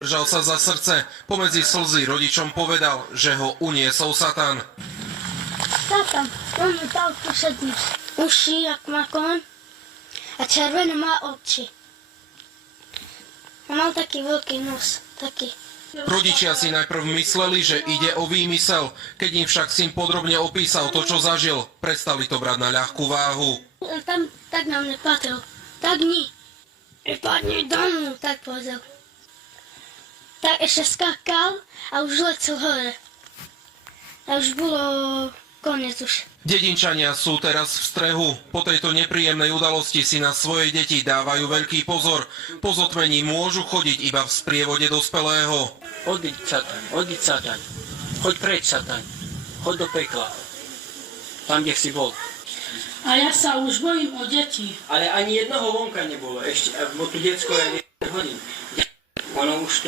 Držal sa za srdce, pomedzi slzy rodičom povedal, že ho uniesol Satan. Tata, on mi dal posadniť uši, jak má kon, a červené má oči. A mal taký veľký nos, taký. Rodičia si najprv mysleli, že ide o výmysel, keď im však syn podrobne opísal to, čo zažil, prestali to brať na ľahkú váhu. Tam tak nám nepatril, tak nie. Vypadni domu, tak povedal. Tak ešte skákal a už lecel hore. A už bolo koniec už. Dedinčania sú teraz v strehu. Po tejto nepríjemnej udalosti si na svoje deti dávajú veľký pozor. Po zotmení môžu chodiť iba v sprievode dospelého. Odíď Satan, choď preč Satan, choď do pekla, tam, kde si bol. A ja sa už bojím o deti. Ale ani jednoho vonka nebolo ešte, bo tu detsko je 10 hodín. Ono už tu